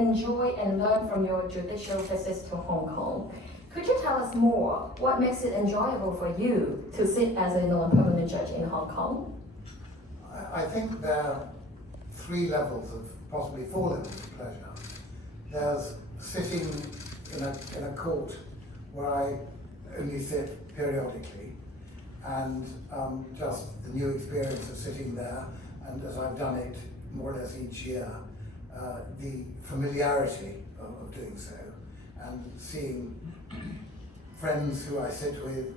enjoy and learn from your judicial visits to Hong Kong? Could you tell us more? What makes it enjoyable for you to sit as a non-permanent judge in Hong Kong? I think there are 3 levels of, possibly 4 levels of pleasure. There's sitting in a court where I only sit periodically, and just the new experience of sitting there, and as I've done it more or less each year, the familiarity of doing so, and seeing friends who I sit with,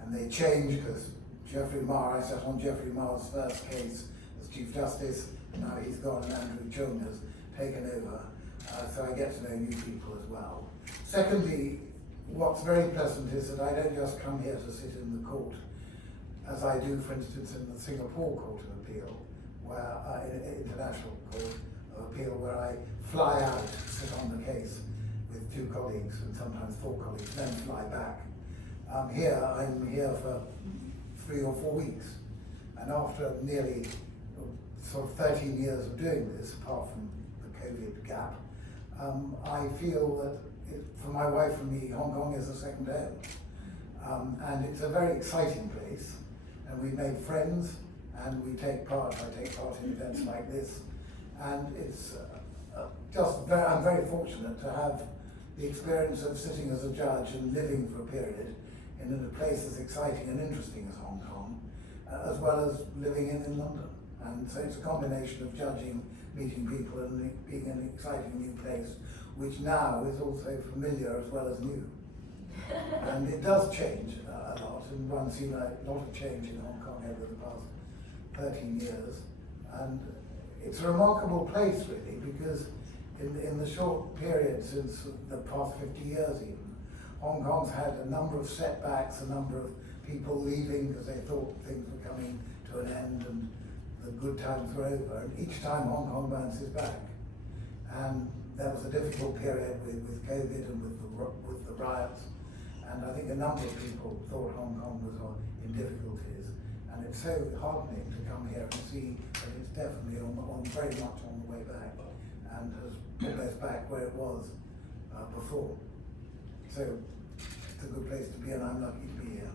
and they change, because Geoffrey Marr, I sat on Geoffrey Marr's first case as Chief Justice, and now he's gone and Andrew Chung has taken over, so I get to know new people as well. Secondly, what's very pleasant is that I don't just come here to sit in the court, as I do, for instance, in the Singapore Court of Appeal, where International Court of Appeal, where I fly out to sit on the case with 2 colleagues and sometimes 4 colleagues, then fly back. Here, I'm here for 3 or 4 weeks, and after nearly sort of 13 years of doing this, apart from the COVID gap, I feel that for my wife and me, Hong Kong is a second home. And it's a very exciting place, and we made friends, and I take part in events like this, and it's I'm very fortunate to have the experience of sitting as a judge and living for a period in a place as exciting and interesting as Hong Kong, as well as living in London. And so it's a combination of judging, meeting people, and being in an exciting new place, which now is also familiar as well as new. And it does change a lot, and one's seen a lot of change in Hong Kong over the past 13 years. And it's a remarkable place, really, because in the short period since the past 50 years even, Hong Kong's had a number of setbacks, a number of people leaving because they thought things were coming to an end and the good times were over. And each time Hong Kong bounces back. And there was a difficult period with COVID and with the riots. And I think a number of people thought Hong Kong was in difficulties. And it's so heartening to come here and see that it's definitely very much on the way back, and has almost back where it was before. So it's a good place to be, and I'm lucky to be here.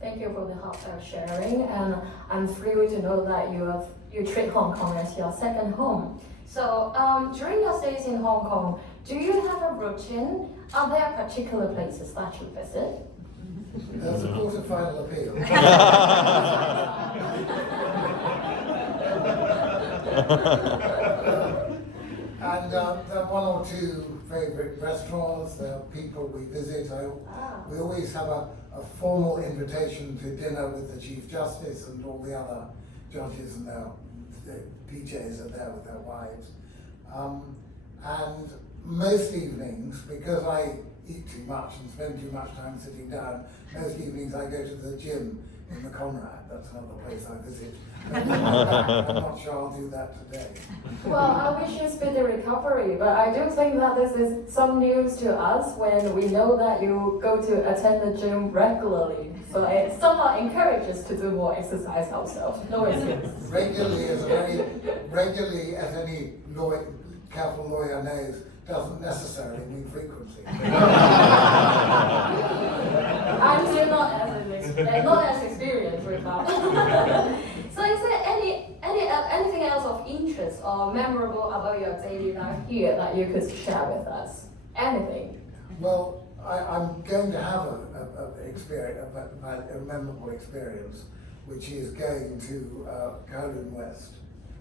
Thank you for the heartfelt sharing, and I'm thrilled to know that you treat Hong Kong as your second home. So during your stays in Hong Kong, do you have a routine? Are there particular places that you visit? There's a quarter-final appeal. And there are 1 or 2 favourite restaurants, there are people we visit. We always have a formal invitation to dinner with the Chief Justice and all the other judges, and the PJs are there with their wives. And most evenings, because I eat too much and spend too much time sitting down, most evenings I go to the gym in the Conrad. That's another place I visit. I'm not sure I'll do that today. Well, I wish you speedy recovery, but I do think that this is some news to us when we know that you go to attend the gym regularly. So it somehow encourages to do more exercise also. No excuse. Regularly, as any careful lawyer knows, doesn't necessarily mean frequency. I'm still not as experienced with that. So is there anything else of interest or memorable about your daily life here that you could share with us? Anything? Well, I'm going to have a memorable experience, which is going to Kowloon West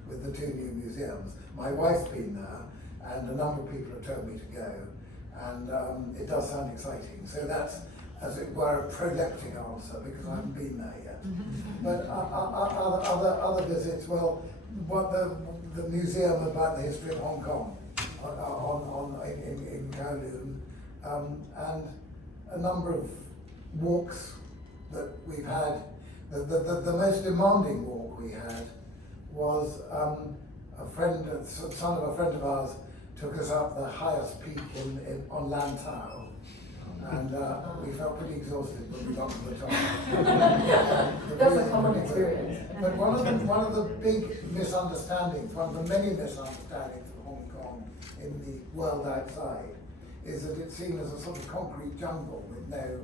with the 2 new museums. My wife's been there, and a number of people have told me to go, and it does sound exciting. So that's, as it were, a proleptic answer, because I haven't been there yet. But other visits, well, the museum about the history of Hong Kong in Kowloon, and a number of walks that we've had. The most demanding walk we had was son of a friend of ours took us up the highest peak on Lantau, and we felt pretty exhausted when we got to the top. That's a common experience. But one of the big misunderstandings, one of the many misunderstandings of Hong Kong in the world outside is that it's seen as a sort of concrete jungle with no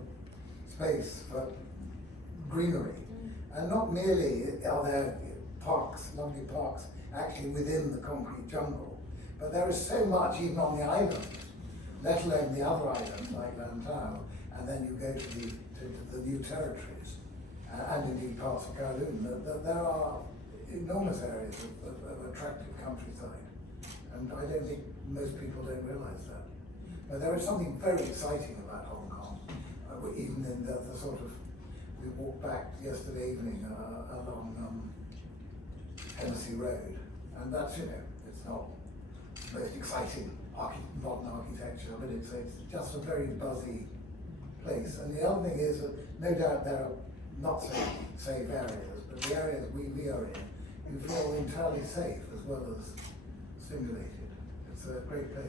space for greenery. And not merely are there parks, lovely parks, actually within the concrete jungle, but there is so much even on the island, let alone the other islands like Lantau, and then you go to the new territories, and indeed parts of Kowloon, that there are enormous areas of attractive countryside. And I don't think most people don't realise that. But there is something very exciting about Hong Kong, even in the sort of, we walked back yesterday evening along Hennessy Road, and that's, you know, it's not the most exciting modern architecture, but it's just a very buzzy place. And the other thing is that no doubt there are not so safe areas, but the areas we are in, you feel entirely safe as well as stimulated. It's a great place.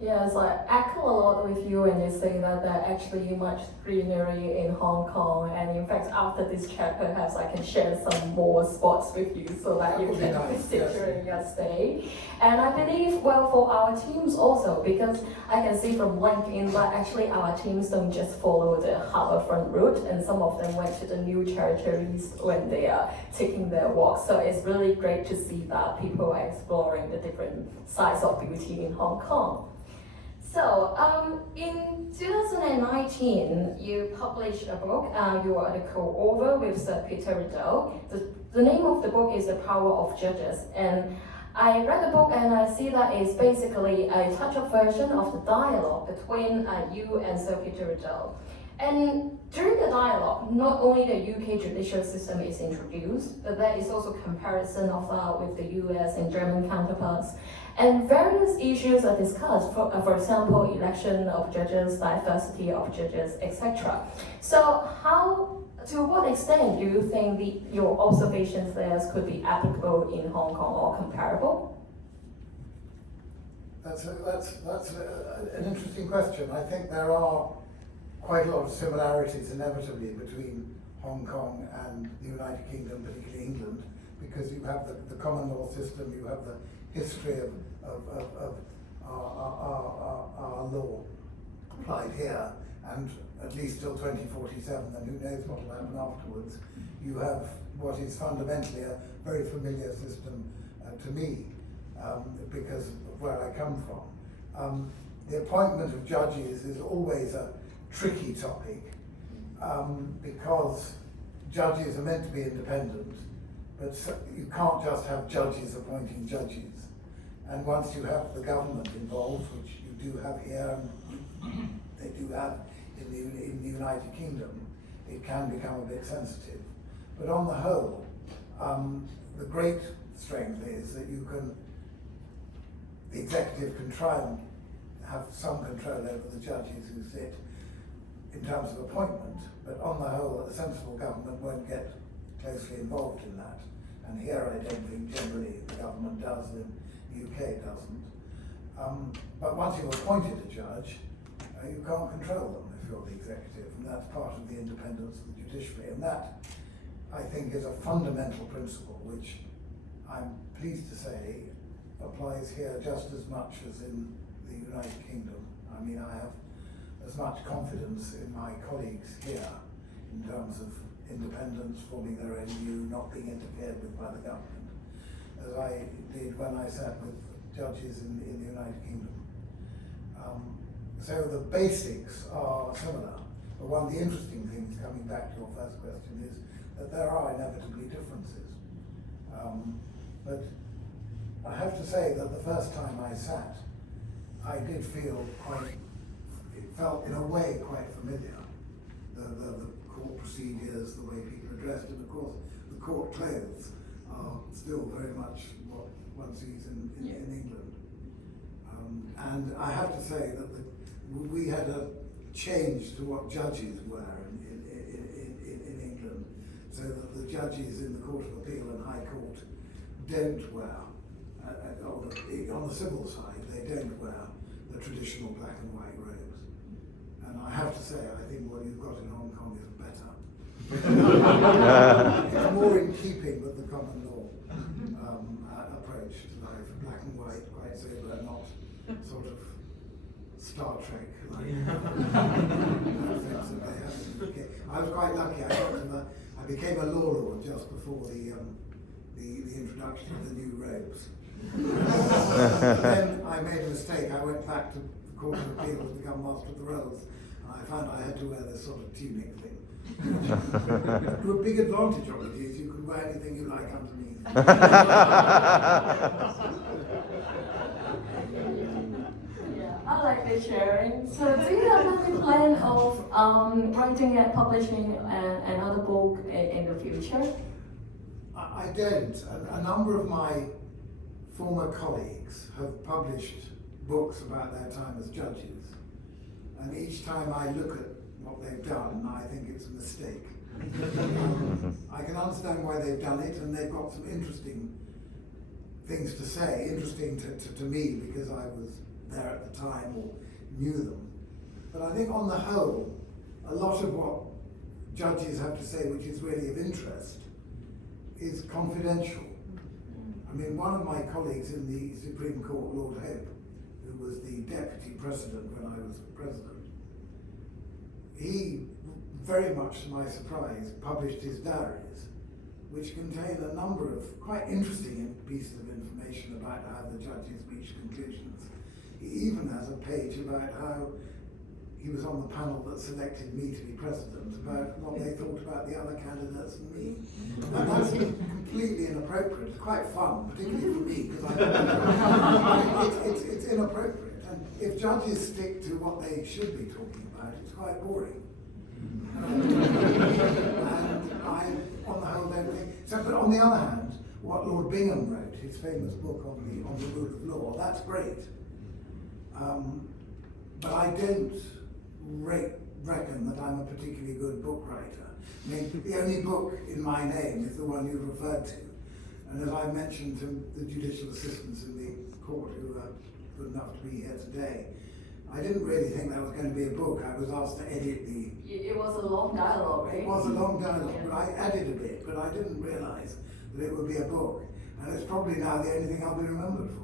Yes, I echo a lot with you when you say that there actually much greenery in Hong Kong, and in fact after this chat perhaps I can share some more spots with you so that you can visit during your stay. And I believe, well, for our teams also, because I can see from LinkedIn that actually our teams don't just follow the harbourfront route, and some of them went to the new territories when they are taking their walks. So it's really great to see that people are exploring the different sides of beauty in Hong Kong. So, in 2019, you published a book, you are the co-author with Sir Peter Riddell. The name of the book is The Power of Judges. And I read the book and I see that it's basically a touch-up version of the dialogue between you and Sir Peter Riddell. And during the dialogue, not only the UK judicial system is introduced, but there is also comparison of with the US and German counterparts. And various issues are discussed, for example, election of judges, diversity of judges, etc. So to what extent do you think your observations there could be applicable in Hong Kong or comparable? That's an interesting question. I think there are quite a lot of similarities inevitably between Hong Kong and the United Kingdom, particularly England, because you have the common law system, you have the history of our law applied here, and at least till 2047, and who knows what will happen afterwards. You have what is fundamentally a very familiar system to me, because of where I come from. The appointment of judges is always a tricky topic, because judges are meant to be independent, but you can't just have judges appointing judges. And once you have the government involved, which you do have here, and they do have in the United Kingdom, it can become a bit sensitive. But on the whole, the great strength is that the executive can try and have some control over the judges who sit in terms of appointment, but on the whole, a sensible government won't get closely involved in that. And here I don't think generally the government does, and the UK doesn't. But once you've appointed a judge, you can't control them if you're the executive, and that's part of the independence of the judiciary. And that, I think, is a fundamental principle which I'm pleased to say applies here just as much as in the United Kingdom. I mean, I have as much confidence in my colleagues here in terms of independence, forming their own view, not being interfered with by the government, as I did when I sat with judges in the United Kingdom. So the basics are similar, but one of the interesting things, coming back to your first question, is that there are inevitably differences. But I have to say that the first time I sat, I did feel it felt in a way quite familiar. The court procedures, the way people are dressed, and of course the court clothes are still very much what one sees in England. And I have to say that we had a change to what judges wear in England, so that the judges in the Court of Appeal and High Court don't wear, on the civil side, they don't wear the traditional black and white robes. And I have to say, I think what you've got in Hong Kong is better. It's more in keeping with the common law approach to life, black and white, quite sober, not sort of Star Trek. Like, I was quite lucky. I became a law lord just before the introduction of the new robes. Then I made a mistake. I went back to the Court of Appeal to become Master of the Rolls, and I found I had to wear this sort of tunic thing. The big advantage of it is you can wear anything you like underneath. Yeah, I like the sharing. So do you have any plan of writing and publishing another book in the future? I don't. A number of my former colleagues have published books about their time as judges, and each time I look at what they've done, I think it's a mistake. I can understand why they've done it, and they've got some interesting things to say, interesting to me because I was there at the time or knew them. But I think on the whole, a lot of what judges have to say, which is really of interest, is confidential. I mean, one of my colleagues in the Supreme Court, Lord Hope, who was the deputy president when I was president, he, very much to my surprise, published his diaries, which contain a number of quite interesting pieces of information about how the judges reached conclusions. He even has a page about how he was on the panel that selected me to be president, about what they thought about the other candidates and me. And that's completely inappropriate. It's quite fun, particularly for me, because it's inappropriate. And if judges stick to what they should be talking about, it's quite boring. And I, on the whole, don't think so. But on the other hand, what Lord Bingham wrote, his famous book on the rule of law, that's great. But I don't reckon that I'm a particularly good book writer. I mean, the only book in my name is the one you referred to. And as I mentioned to the judicial assistants in the court who are good enough to be here today, I didn't really think that was going to be a book. I was asked to edit the... It was a long dialogue, right? It was a long dialogue, but I added a bit, but I didn't realise that it would be a book. And it's probably now the only thing I'll be remembered for.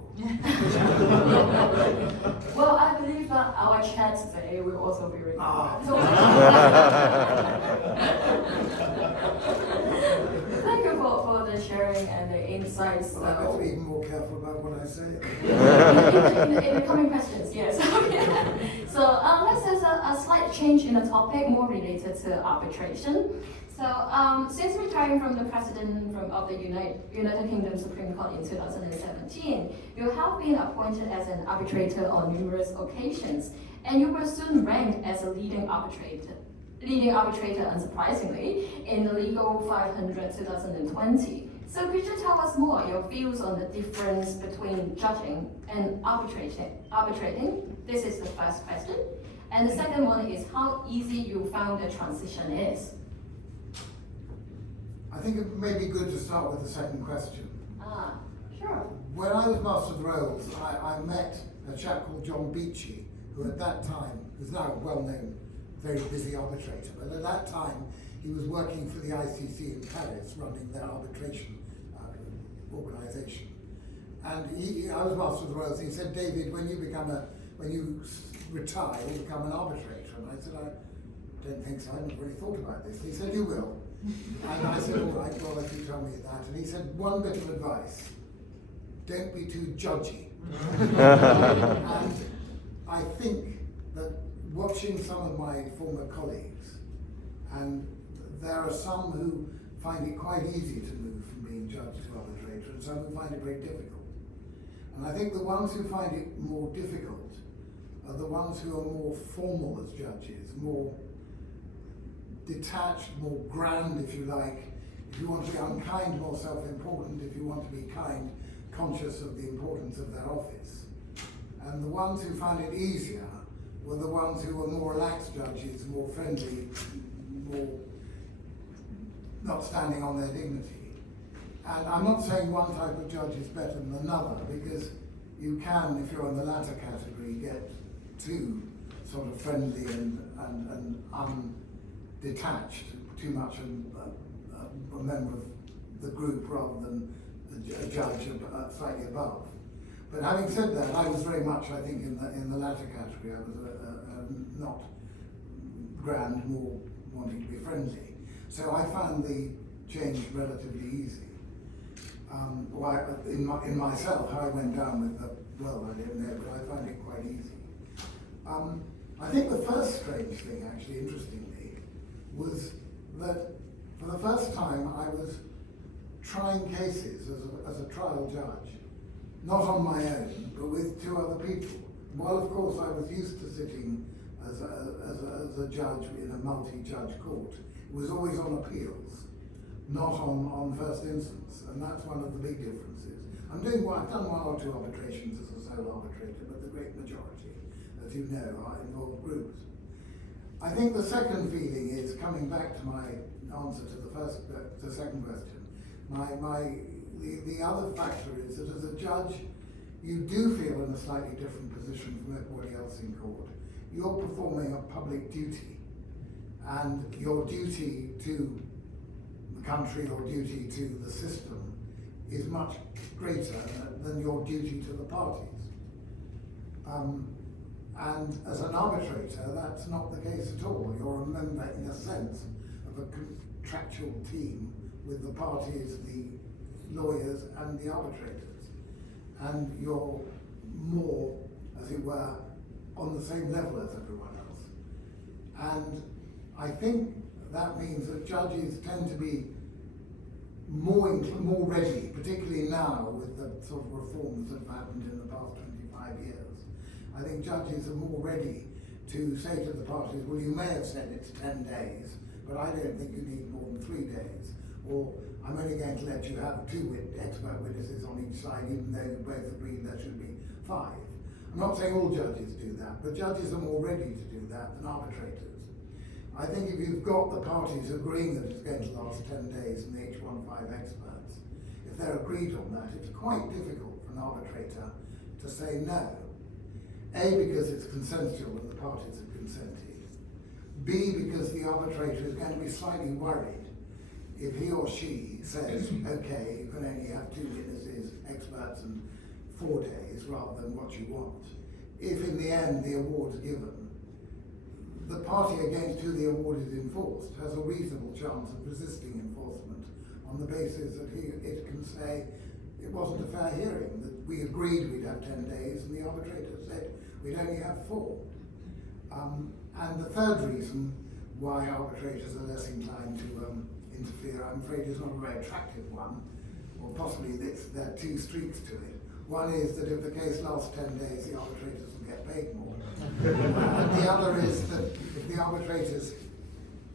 Well, I believe that our chat today will also be remembered. Thank you for the sharing and the insights. Well, I better be even more careful about what I say. in the coming questions, yes. So let's have a slight change in the topic, more related to arbitration. So since retiring from the president of the United Kingdom Supreme Court in 2017, you have been appointed as an arbitrator on numerous occasions, and you were soon ranked as a leading arbitrator, unsurprisingly, in the Legal 500 2020. So could you tell us more your views on the difference between judging and arbitrating? This is the first question. And the second one is how easy you found the transition is. I think it may be good to start with the second question. Sure. When I was Master of the Rolls, I met a chap called John Beechey, who at that time was now a well-known, very busy arbitrator, but at that time he was working for the ICC in Paris, running their arbitration organisation. And I was Master of the Rolls. He said, "David, when you retire, you'll become an arbitrator." And I said, "I don't think so. I hadn't really thought about this." He said, "You will." And I said, "All right, well, if you tell me that." And he said, "One bit of advice, don't be too judgy." And I think that watching some of my former colleagues, and there are some who find it quite easy to move from being judge to arbitrator, and some who find it very difficult. And I think the ones who find it more difficult are the ones who are more formal as judges, more detached, more grand, if you like. If you want to be unkind, more self-important. If you want to be kind, conscious of the importance of their office. And the ones who found it easier were the ones who were more relaxed judges, more friendly, more not standing on their dignity. And I'm not saying one type of judge is better than another, because you can, if you're in the latter category, get too sort of friendly and undetached, too much a member of the group rather than a judge slightly above. But having said that, I was very much, I think, in the latter category. I was not grand, more wanting to be friendly. So I found the change relatively easy. In myself, how I went down with the world, I don't know, but I find it quite easy. I think the first strange thing, actually, interestingly, was that for the first time I was trying cases as a trial judge, not on my own, but with two other people. While of course I was used to sitting as a judge in a multi-judge court, it was always on appeals, not on first instance, and that's one of the big differences. I've done one or two arbitrations as a sole arbitrator, but the great majority, as you know, are involved groups. I think the second feeling is, coming back to my answer to the second question, the other factor is that as a judge, you do feel in a slightly different position from everybody else in court. You're performing a public duty, and your duty to the country or duty to the system is much greater than your duty to the parties. And as an arbitrator, that's not the case at all. You're a member, in a sense, of a contractual team with the parties, the lawyers, and the arbitrators. And you're more, as it were, on the same level as everyone else. And I think that means that judges tend to be more ready, particularly now with the sort of reforms that have happened in the past 25 years. I think judges are more ready to say to the parties, well, you may have said it's 10 days, but I don't think you need more than 3 days. Or I'm only going to let you have 2 expert witnesses on each side, even though you both agree there should be 5. I'm not saying all judges do that, but judges are more ready to do that than arbitrators. I think if you've got the parties agreeing that it's going to last 10 days and the H15 experts, if they're agreed on that, it's quite difficult for an arbitrator to say no. A, because it's consensual and the parties have consented. B, because the arbitrator is going to be slightly worried if he or she says, okay, you can only have 2 witnesses, experts, and 4 days rather than what you want. If in the end the award's given, the party against who the award is enforced has a reasonable chance of resisting enforcement on the basis that it can say it wasn't a fair hearing, that we agreed we'd have 10 days and the arbitrator said we'd only have 4. And the third reason why arbitrators are less inclined to interfere, I'm afraid, is not a very attractive one, or possibly there are 2 streaks to it. One is that if the case lasts 10 days, the arbitrators will get paid more. And the other is that if the arbitrators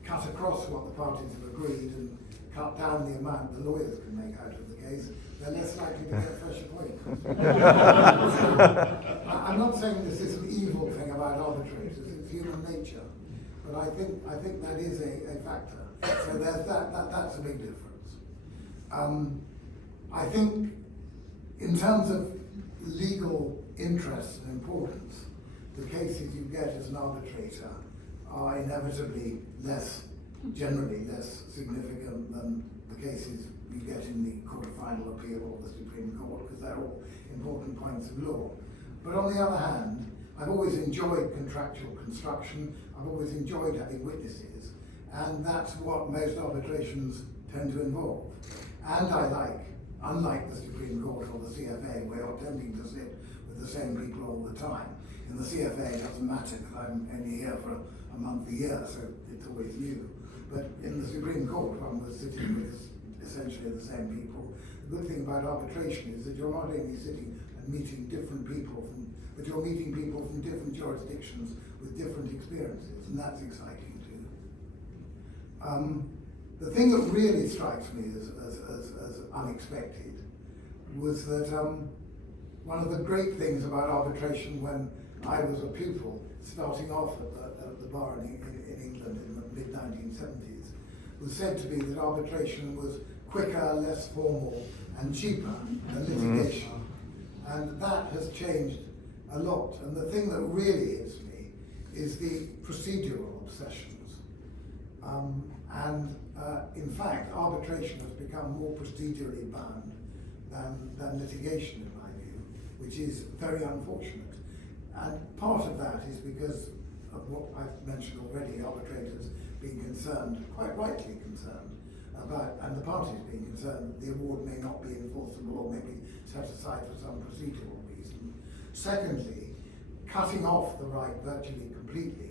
cut across what the parties have agreed and cut down the amount the lawyers can make out of the case, they're less likely to get fresh appointments. I'm not saying this is an evil thing about arbitrators, it's human nature, but I think that is a factor. So there's that's a big difference. I think in terms of legal interest and importance, the cases you get as an arbitrator are inevitably generally less significant than the cases you get in the Court of Final Appeal or the Supreme Court, because they're all important points of law. But on the other hand, I've always enjoyed contractual construction, I've always enjoyed having witnesses, and that's what most arbitrations tend to involve. And I like, unlike the Supreme Court or the CFA, where you're tending to sit with the same people all the time. In the CFA, it doesn't matter because I'm only here for a month a year, so it's always new. But in the Supreme Court, one was sitting with essentially the same people. The good thing about arbitration is that you're not only sitting and meeting different people, but you're meeting people from different jurisdictions with different experiences, and that's exciting too. The thing that really strikes me as unexpected was that one of the great things about arbitration when I was a pupil starting off at the bar in England in the mid-1970s was said to be that arbitration was quicker, less formal, and cheaper than litigation. And that has changed a lot. And the thing that really hits me is the procedural obsessions. In fact, arbitration has become more procedurally bound than litigation, in my view, which is very unfortunate. And part of that is because of what I've mentioned already, arbitrators being concerned, quite rightly concerned, about, and the parties being concerned, that the award may not be enforceable or may be set aside for some procedural reason. Secondly, cutting off the right virtually completely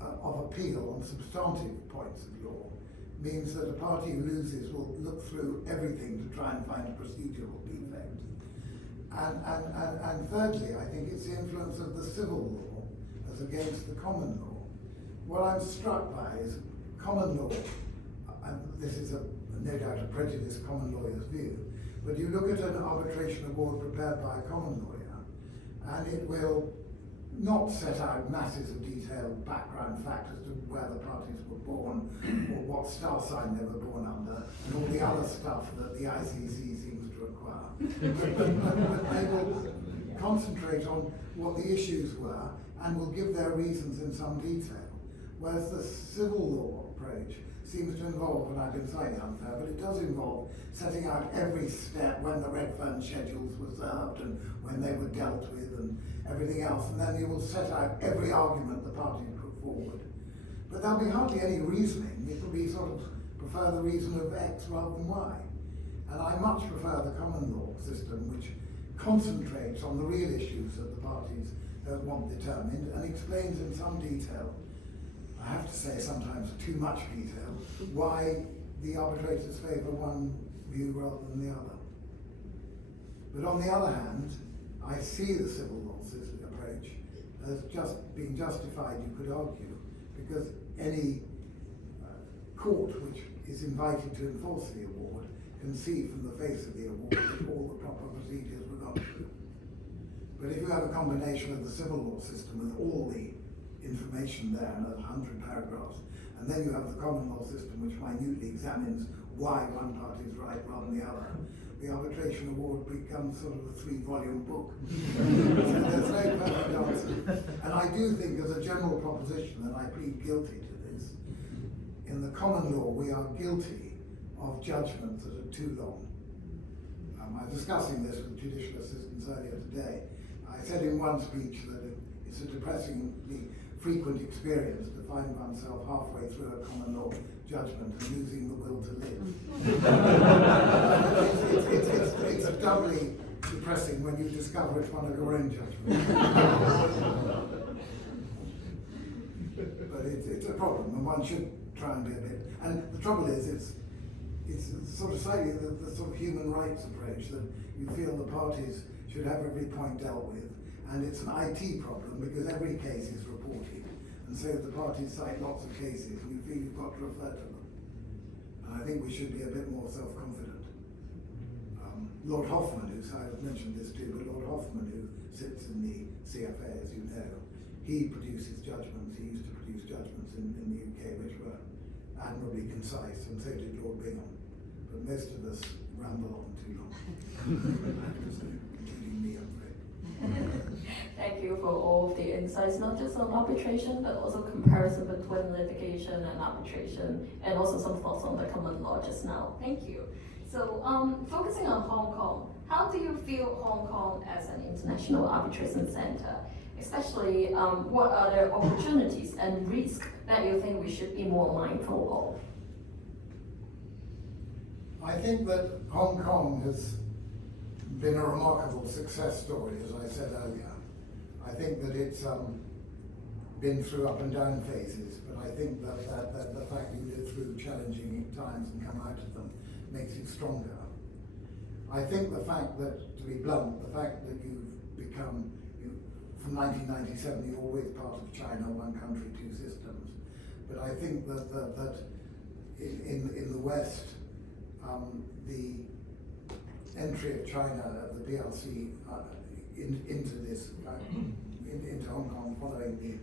of appeal on substantive points of law means that a party who loses will look through everything to try and find a procedural defect. And thirdly, I think it's the influence of the civil law as against the common law. What I'm struck by is common law, and this is no doubt a prejudiced common lawyer's view, but you look at an arbitration award prepared by a common lawyer, and it will not set out masses of detailed background facts as to where the parties were born, or what star sign they were born under, and all the other stuff that the ICC seems to require. But they will concentrate on what the issues were and will give their reasons in some detail. Whereas the civil law approach seems to involve, and I've been slightly unfair, but it does involve setting out every step when the Redfern schedules were served and when they were dealt with and everything else, and then you will set out every argument the party put forward. But there'll be hardly any reasoning. It will be sort of prefer the reason of X rather than Y. And I much prefer the common law system, which concentrates on the real issues that the parties want determined and explains in some detail, I have to say sometimes too much detail, why the arbitrators favour one view rather than the other. But on the other hand, I see the civil law system approach as just being justified, you could argue, because any court which is invited to enforce the award can see from the face of the award that all the proper procedures were gone through. But if you have a combination of the civil law system with all the information there and 100 paragraphs, and then you have the common law system which minutely examines why one party is right rather than the other, the arbitration award becomes sort of a 3-volume book. So there's no perfect answer. And I do think as a general proposition, and I plead guilty to this, in the common law we are guilty of judgments that are too long. I was discussing this with judicial assistants earlier today. I said in one speech that it's a depressingly frequent experience to find oneself halfway through a common law judgment and losing the will to live. It's doubly depressing when you discover it's one of your own judgments. But it's a problem, and one should try and be a bit. And the trouble is, it's sort of slightly the sort of human rights approach that you feel the parties should have every point dealt with. And it's an IT problem because every case is reported. And so the parties cite lots of cases and you feel you've got to refer to them. And I think we should be a bit more self-confident. Lord Hoffman, I've mentioned this too, but Lord Hoffman, who sits in the CFA, as you know, he produces judgments, he used to produce judgments in the UK which were admirably concise, and so did Lord Bingham. But most of us ramble on too long, including me, I'm afraid. Thank you for all of the insights, not just on arbitration, but also comparison between litigation and arbitration, and also some thoughts on the common law just now. Thank you. So, focusing on Hong Kong, how do you feel Hong Kong as an international arbitration center? Especially, what are the opportunities and risks that you think we should be more mindful of? I think that Hong Kong has been a remarkable success story, as I said earlier. I think that it's been through up and down phases, but I think that the fact that you live through challenging times and come out of them makes you stronger. I think the fact that, to be blunt, the fact that you've become, from 1997, you're always part of China, one country, two systems. But I think that in the West, the entry of China, the PLC, into this, into Hong Kong, following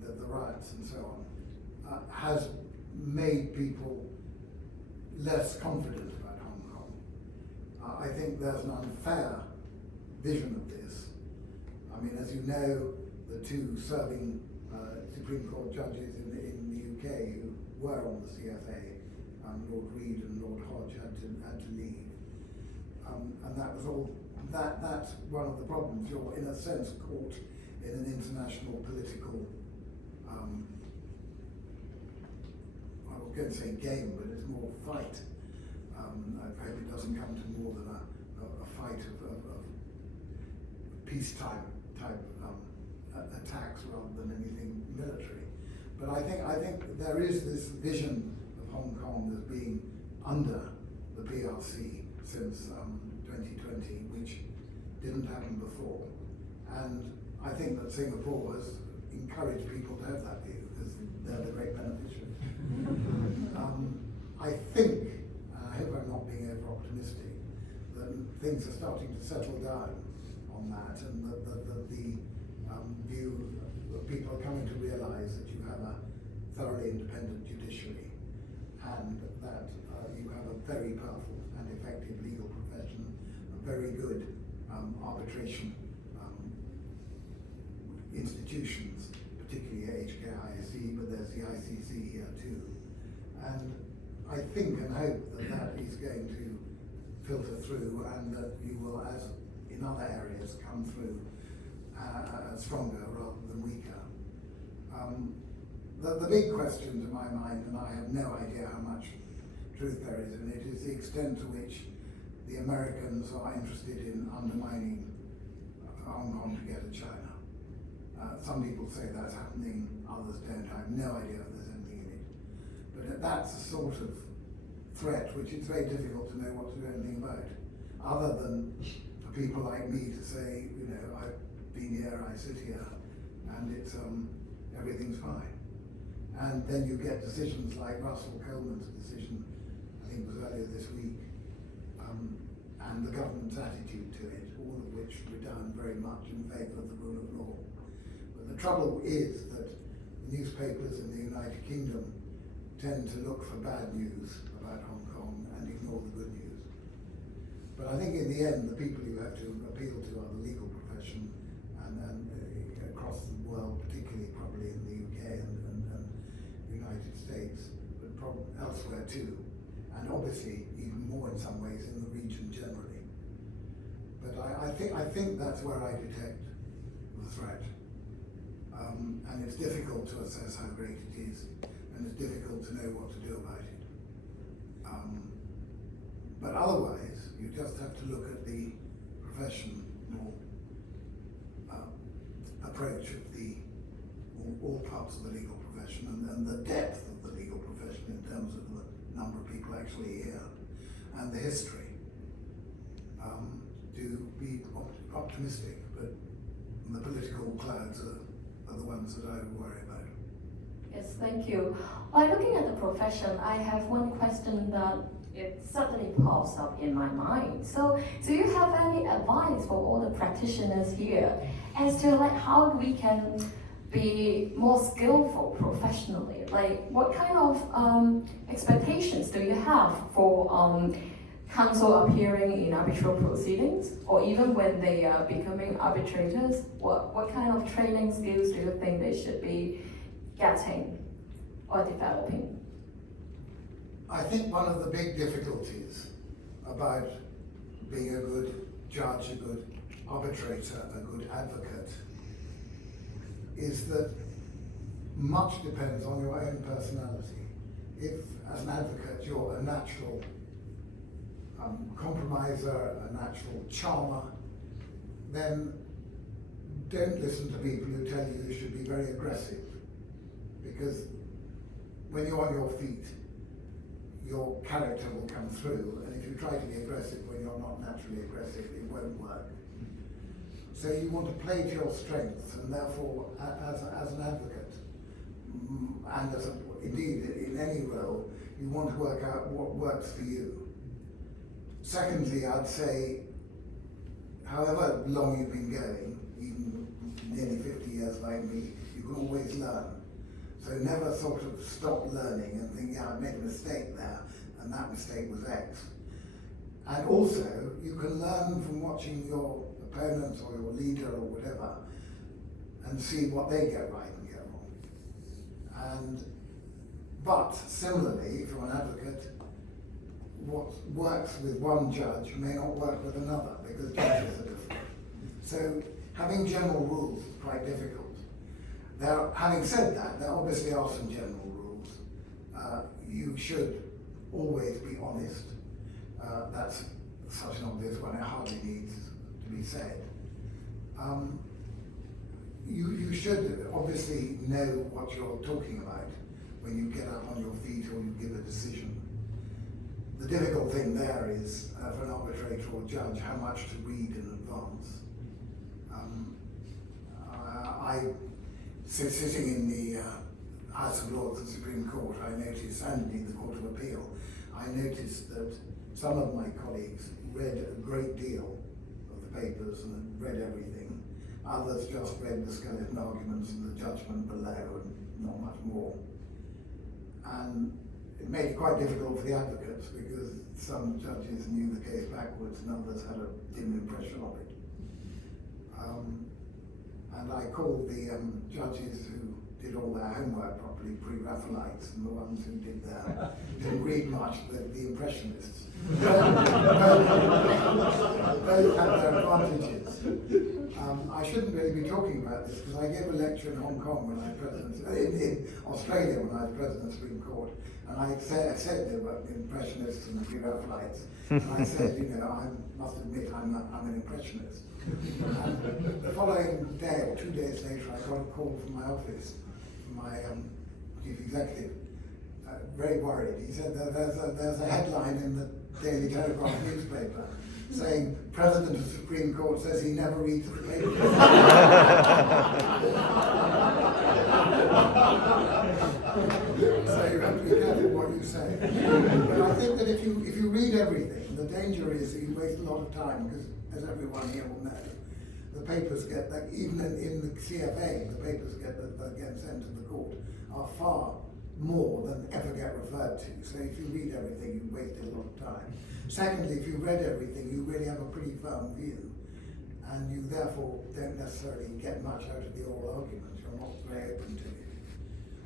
the riots and so on, has made people less confident about Hong Kong. I think there's an unfair vision of this. I mean, as you know, the two serving Supreme Court judges in the UK who were on the CFA, Lord Reid and Lord Hodge, had to leave. And that was all that's one of the problems. You're, in a sense, caught in an international political, I was going to say game, but it's more fight. I hope it doesn't come to more than a fight of peacetime type attacks rather than anything military. But I think there is this vision of Hong Kong as being under the PRC since 2020, which didn't happen before. And I think that Singapore has encouraged people to have that view because they're the great beneficiaries. I think, and I hope I'm not being over-optimistic, that things are starting to settle down on that, and that the view that people are coming to realise that you have a thoroughly independent judiciary and that you have a very powerful and effective legal profession, a very good arbitration institutions, particularly HKIAC, but there's the ICC here too. And I think and hope that that is going to filter through, and that you will, as in other areas, come through stronger rather than weaker. The big question to my mind, and I have no idea how much truth there is in it, is the extent to which the Americans are interested in undermining Hong Kong to get at China. Some people say that's happening, others don't. I have no idea if there's anything in it. But that's a sort of threat which it's very difficult to know what to do anything about, other than for people like me to say, you know, I've been here, I sit here, and it's everything's fine. And then you get decisions like Russell Coleman's decision, I think it was earlier this week, and the government's attitude to it, all of which redound very much in favour of the rule of law. But the trouble is that the newspapers in the United Kingdom tend to look for bad news about Hong Kong and ignore the good news. But I think in the end, the people you have to appeal to are the legal profession, and across the world, particularly probably in the UK and the United States, but probably elsewhere too, and obviously even more in some ways in the region generally. But I think that's where I detect the threat. And it's difficult to assess how great it is, and it's difficult to know what to do about it. But otherwise, you just have to look at the professional approach of all parts of the legal profession, and the depth of the legal profession in terms of the number of people actually here, and the history, to be optimistic, but the political clouds are the ones that I worry about. Yes, thank you. By looking at the profession, I have one question that it suddenly pops up in my mind. So, do you have any advice for all the practitioners here as to like how we can be more skillful professionally? Like, what kind of expectations do you have for counsel appearing in arbitral proceedings, or even when they are becoming arbitrators? What kind of training skills do you think they should be getting or developing? I think one of the big difficulties about being a good judge, a good arbitrator, a good advocate, is that much depends on your own personality. If, as an advocate, you're a natural compromiser, a natural charmer, then don't listen to people who tell you you should be very aggressive. Because when you're on your feet, your character will come through, and if you try to be aggressive when you're not naturally aggressive, it won't work. So you want to play to your strengths, and therefore, as an advocate, and indeed in any role, you want to work out what works for you. Secondly, I'd say, however long you've been going, even nearly 50 years like me, you can always learn. So never sort of stop learning and think, yeah, I made a mistake there, and that mistake was X. And also, you can learn from watching your opponent or your leader or whatever, and see what they get right and get wrong. But similarly, from an advocate, what works with one judge may not work with another, because judges are different. So having general rules is quite difficult. Now, having said that, there obviously are some general rules. You should always be honest. That's such an obvious one, it hardly needs to be said. You should obviously know what you're talking about when you get up on your feet or you give a decision. The difficult thing there is, for an arbitrator or judge, how much to read in advance. Sitting in the House of Lords and Supreme Court, I noticed, and in the Court of Appeal, I noticed that some of my colleagues read a great deal of the papers and read everything. Others just read the skeleton arguments and the judgment below and not much more. And it made it quite difficult for the advocates because some judges knew the case backwards and others had a dim impression of it. And I called the judges who did all their homework properly pre-Raphaelites, and the ones who didn't read much, the Impressionists. Both had their advantages. I shouldn't really be talking about this because I gave a lecture in Hong Kong when I was president, in Australia when I was president of the Supreme Court, and I said there were Impressionists and pre-Raphaelites, and I said, you know, I must admit I'm an Impressionist. And the following day, or 2 days later, I got a call from my office, from my chief executive, very worried. He said that there's a headline in the Daily Telegraph newspaper saying, President of the Supreme Court says he never reads the paper. So you have to be careful what you say. But I think that if you read everything, the danger is that you waste a lot of time, because as everyone here will know, the papers get, like, even in the CFA, the papers that get sent to the court are far more than ever get referred to. So if you read everything, you waste a lot of time. Secondly, if you read everything, you really have a pretty firm view, and you therefore don't necessarily get much out of the oral argument. You're not very open to it.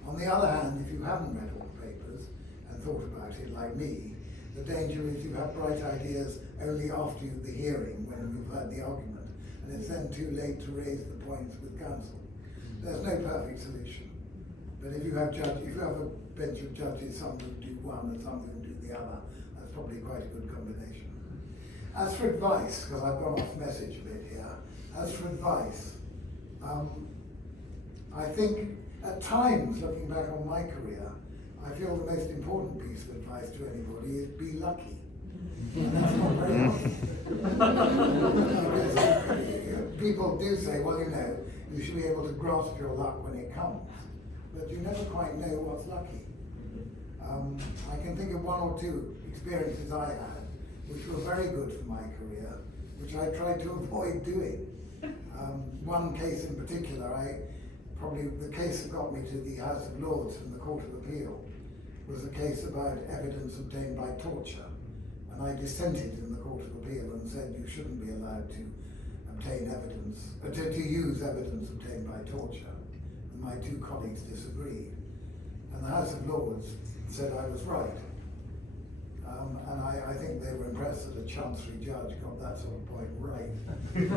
On the other hand, if you haven't read all the papers and thought about it like me, the danger is you have bright ideas only after the hearing, when you've heard the argument, and it's then too late to raise the points with counsel. There's no perfect solution. But if you have a bench of judges, some who do one and some who do the other, that's probably quite a good combination. As for advice, because I've gone off message a bit here, as for advice, I think at times, looking back on my career, I feel the most important piece of advice to anybody is be lucky. And that's not very often. People do say, well, you know, you should be able to grasp your luck when it comes. But you never quite know what's lucky. I can think of one or two experiences I had, which were very good for my career, which I tried to avoid doing. One case in particular, probably the case that got me to the House of Lords and the Court of Appeal was a case about evidence obtained by torture. And I dissented in the Court of Appeal and said you shouldn't be allowed to obtain evidence, to use evidence obtained by torture. And my two colleagues disagreed. And the House of Lords said I was right. And I think they were impressed that a chancery judge got that sort of point right. And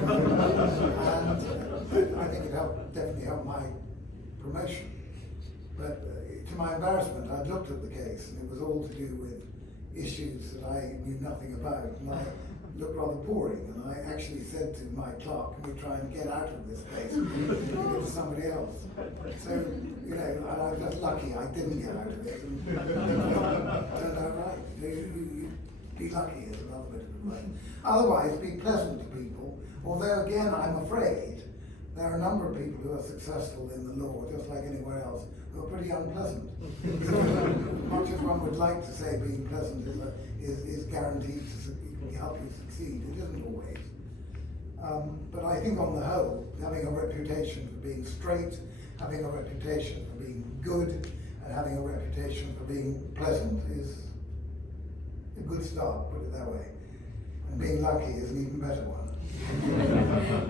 I think it definitely helped my promotion. But to my embarrassment, I looked at the case and it was all to do with issues that I knew nothing about, and I looked rather boring, and I actually said to my clerk, can we try and get out of this case and give it to somebody else? So, you know, I was just lucky I didn't get out of it, and it turned out right. You be lucky is another bit of advice. Otherwise, be pleasant to people, although again, I'm afraid there are a number of people who are successful in the law, just like anywhere else, who are pretty unpleasant. So, much as one would like to say being pleasant is guaranteed to help you succeed, it isn't always. But I think on the whole, having a reputation for being straight, having a reputation for being good, and having a reputation for being pleasant is a good start, put it that way. And being lucky is an even better one.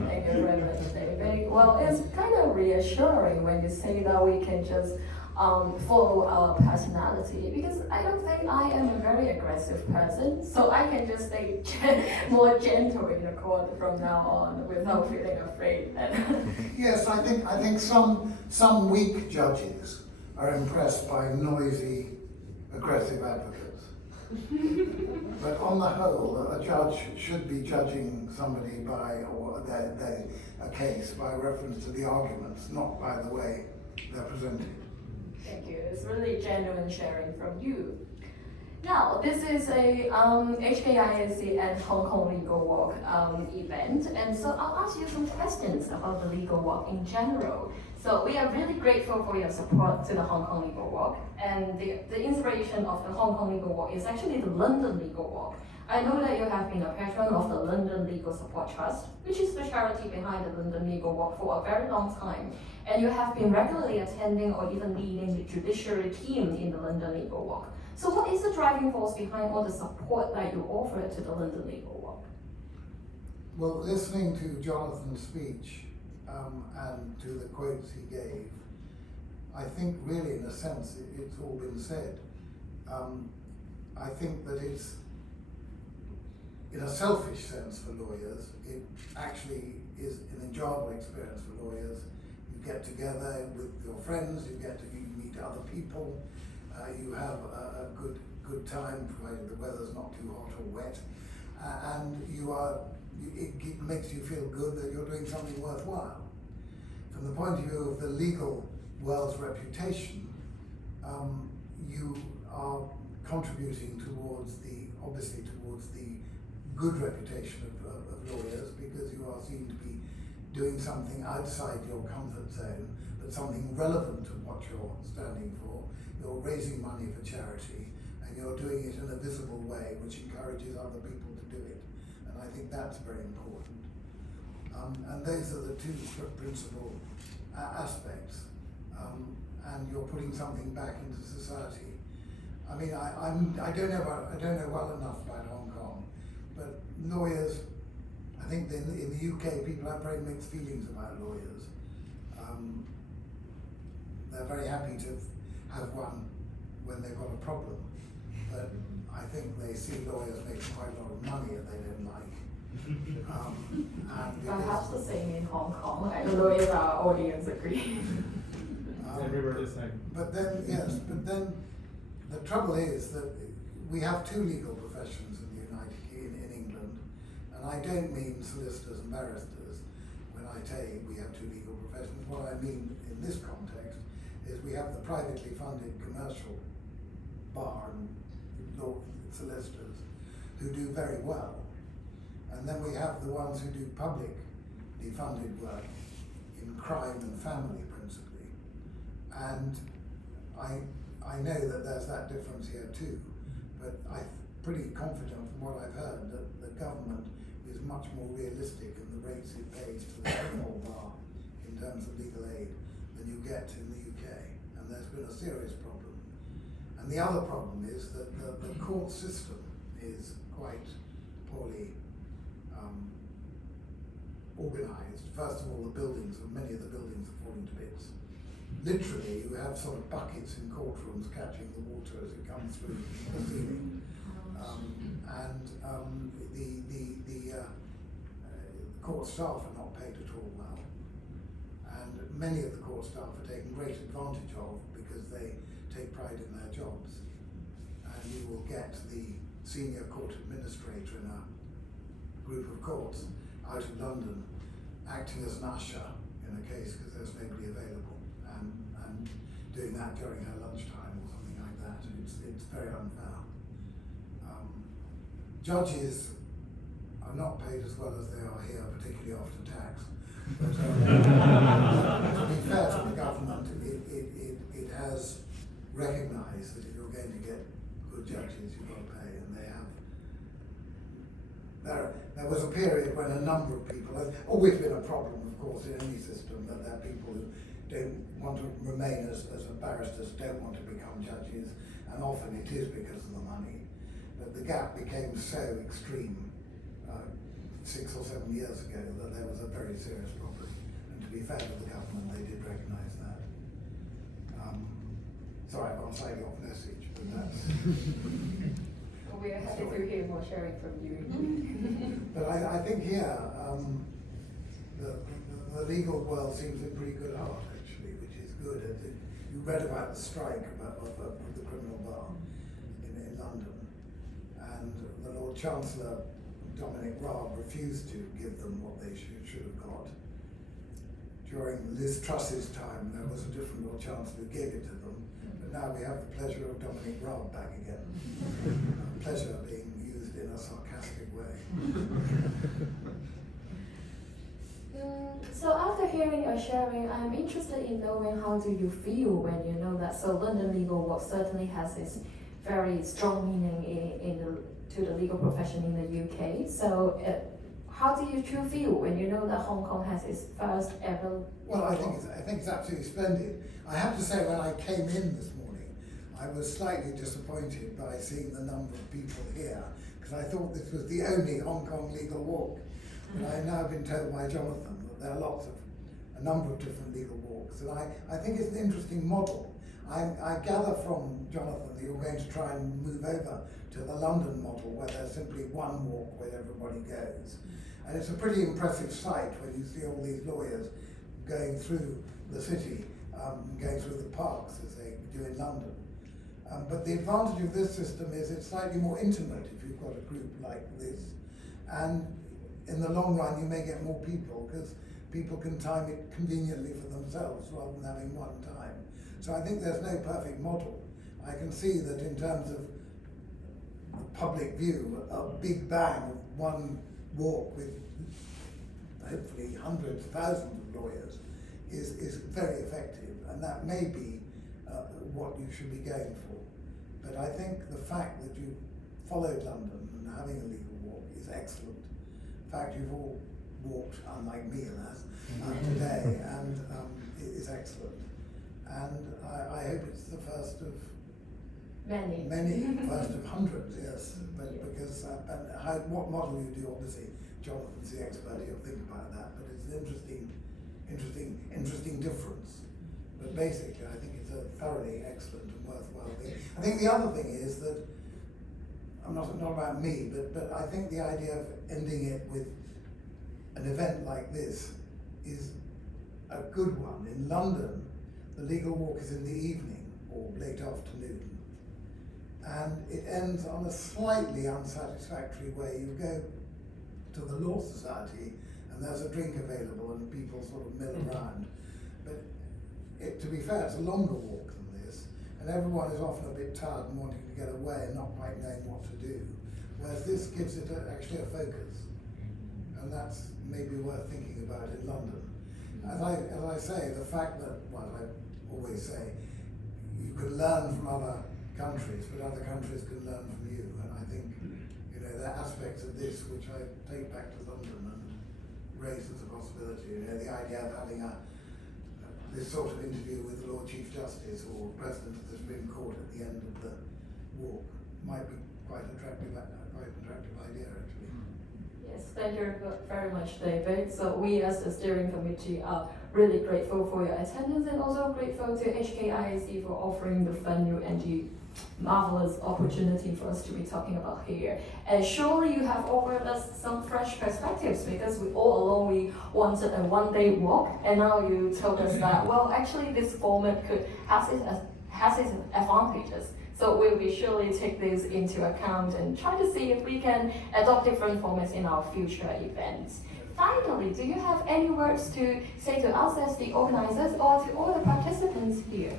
Thank you very much, David. Well, it's kind of reassuring when you say that we can just follow our personality, because I don't think I am a very aggressive person, so I can just stay more gentle in the court from now on without feeling afraid. Yes, I think some weak judges are impressed by noisy, aggressive advocates. But on the whole, a judge should be judging somebody by, or a case by reference to the arguments, not by the way they're presented. Thank you. It's really genuine sharing from you. Now, this is a HKIAC and Hong Kong Legal Walk event, and so I'll ask you some questions about the legal walk in general. So we are really grateful for your support to the Hong Kong Legal Walk, and the inspiration of the Hong Kong Legal Walk is actually the London Legal Walk. I know that you have been a patron of the London Legal Support Trust, which is the charity behind the London Legal Walk for a very long time, and you have been regularly attending or even leading the judiciary team in the London Legal Walk. So what is the driving force behind all the support that you offer to the London Legal Walk? Well, listening to Jonathan's speech and to the quotes he gave, I think really in a sense it's all been said. I think that it's, in a selfish sense for lawyers, it actually is an enjoyable experience for lawyers. You get together with your friends, you meet other people, you have a good time, provided the weather's not too hot or wet, and it makes you feel good that you're doing something worthwhile. From the point of view of the legal world's reputation, you are contributing towards the good reputation of lawyers, because you are seen to be doing something outside your comfort zone, but something relevant to what you're standing for. You're raising money for charity, and you're doing it in a visible way which encourages other people to do it. And I think that's very important. And those are the two principal aspects. And you're putting something back into society. I mean, I don't know well enough about Hong Kong, but lawyers, I think in the UK people have very mixed feelings about lawyers. They're very happy to have one when they've got a problem, but I think they see lawyers making quite a lot of money that they don't like. And perhaps the same in Hong Kong. I don't know if our audience agrees. Everywhere the same. But then, yes, but then the trouble is that we have two legal professions in England, and I don't mean solicitors and barristers when I say we have two legal professions. What I mean in this context is we have the privately funded commercial bar and law solicitors who do very well, and then we have the ones who do publicly funded work in crime and family principally. And I know that there's that difference here too, but I'm pretty confident from what I've heard that the government is much more realistic in the rates it pays to the criminal bar in terms of legal aid than you get in the UK, and there's been a serious problem. And the other problem is that the court system is quite poorly organised. First of all, many of the buildings are falling to bits. Literally, you have sort of buckets in courtrooms catching the water as it comes through the ceiling. The court staff are not paid at all well. And many of the court staff are taken great advantage of because they take pride in their jobs. And you will get the senior court administrator in a group of courts out of London acting as an usher in a case because there's nobody available, and doing that during her lunchtime or something like that. It's very unfair. Judges are not paid as well as they are here, particularly after tax. But to be fair to the government, it has recognised that if you're going to get good judges, you've got to pay, and they have. There was a period when a number of people, there's always been a problem, of course, in any system, that there are people who don't want to remain as barristers, don't want to become judges, and often it is because of the money. But the gap became so extreme 6 or 7 years ago that there was a very serious problem. And to be fair to the government, they did recognise that. We're happy to hear more sharing from you. But I think here, the legal world seems in pretty good heart, actually, which is good. You read about the strike of the criminal bar in London, and the Lord Chancellor, Dominic Raab, refused to give them what they should have got. During Liz Truss's time, there was a different Lord Chancellor who gave it to them, but now we have the pleasure of Dominic Raab back again. Pleasure being used in a sarcastic way. So after hearing your sharing, I'm interested in knowing how do you feel when you know that so London legal work certainly has this very strong meaning to the legal profession in the UK. So how do you two feel when you know that Hong Kong has its first ever? Well, I think it's absolutely splendid. I have to say, when I came in this morning, I was slightly disappointed by seeing the number of people here, because I thought this was the only Hong Kong legal walk. But I've now been told by Jonathan that there are a number of different legal walks, and I think it's an interesting model. I gather from Jonathan that you're going to try and move over to the London model, where there's simply one walk where everybody goes. And it's a pretty impressive sight when you see all these lawyers going through the city, going through the parks as they do in London. But the advantage of this system is it's slightly more intimate if you've got a group like this. And in the long run, you may get more people because people can time it conveniently for themselves rather than having one time. So I think there's no perfect model. I can see that in terms of the public view, a big bang of one walk with hopefully hundreds, thousands of lawyers is very effective, and that may be what you should be going for. But I think the fact that you followed London and having a legal walk is excellent. In fact, you've all walked, unlike me, alas, today, and it is excellent. And I hope it's the first of many, first of hundreds, yes. But because what model you do, obviously, Jonathan's the expert. He'll think about that. But it's an interesting difference. But basically, I think it's a thoroughly excellent and worthwhile thing. I think the other thing is that not about me, but I think the idea of ending it with an event like this is a good one. In London, the legal walk is in the evening or late afternoon, and it ends on a slightly unsatisfactory way. You go to the Law Society and there's a drink available and people sort of mill around. But to be fair, it's a longer walk than this, and everyone is often a bit tired and wanting to get away and not quite knowing what to do, whereas this gives it actually a focus, and that's maybe worth thinking about in London. As I say, the fact that, well, I always say, you can learn from other countries, but other countries can learn from you, and I think, there are aspects of this which I take back to London and raise as a possibility. The idea of having this sort of interview with the Lord Chief Justice or President of the Supreme Court at the end of the walk might be quite an attractive idea, actually. Yes, thank you very much, David. So we as the steering committee are really grateful for your attendance and also grateful to HKIAC for offering the venue and the marvelous opportunity for us to be talking about here. And surely you have offered us some fresh perspectives, because we all along we wanted a one-day walk, and now you told us that, well, actually this format has its advantages. So we'll be surely take this into account and try to see if we can adopt different formats in our future events. Finally, do you have any words to say to us as the organizers or to all the participants here?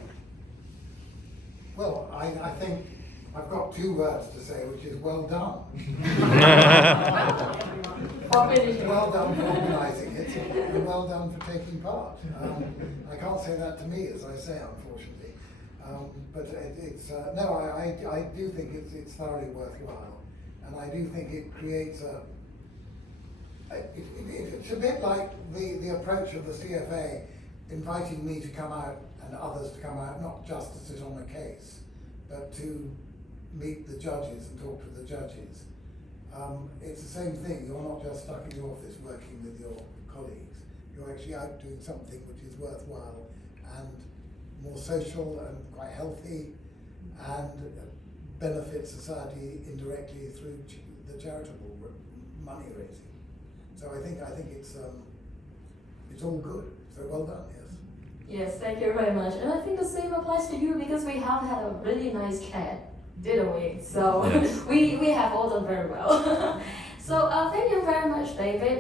Well, I think I've got two words to say, which is well done. Well done for organising it, and well done for taking part. I can't say that to me, as I say, unfortunately. But I do think it's thoroughly worthwhile, and I do think it creates it's a bit like the approach of the CFA inviting me to come out and others to come out, not just to sit on a case, but to meet the judges and talk to the judges. It's the same thing. You're not just stuck in your office working with your colleagues. You're actually out doing something which is worthwhile and more social and quite healthy and benefit society indirectly through the charitable money raising. So I think it's all good. So well done, yes. Yes, thank you very much. And I think the same applies to you because we have had a really nice chat, didn't we? So Yes. we have all done very well. So thank you very much, David,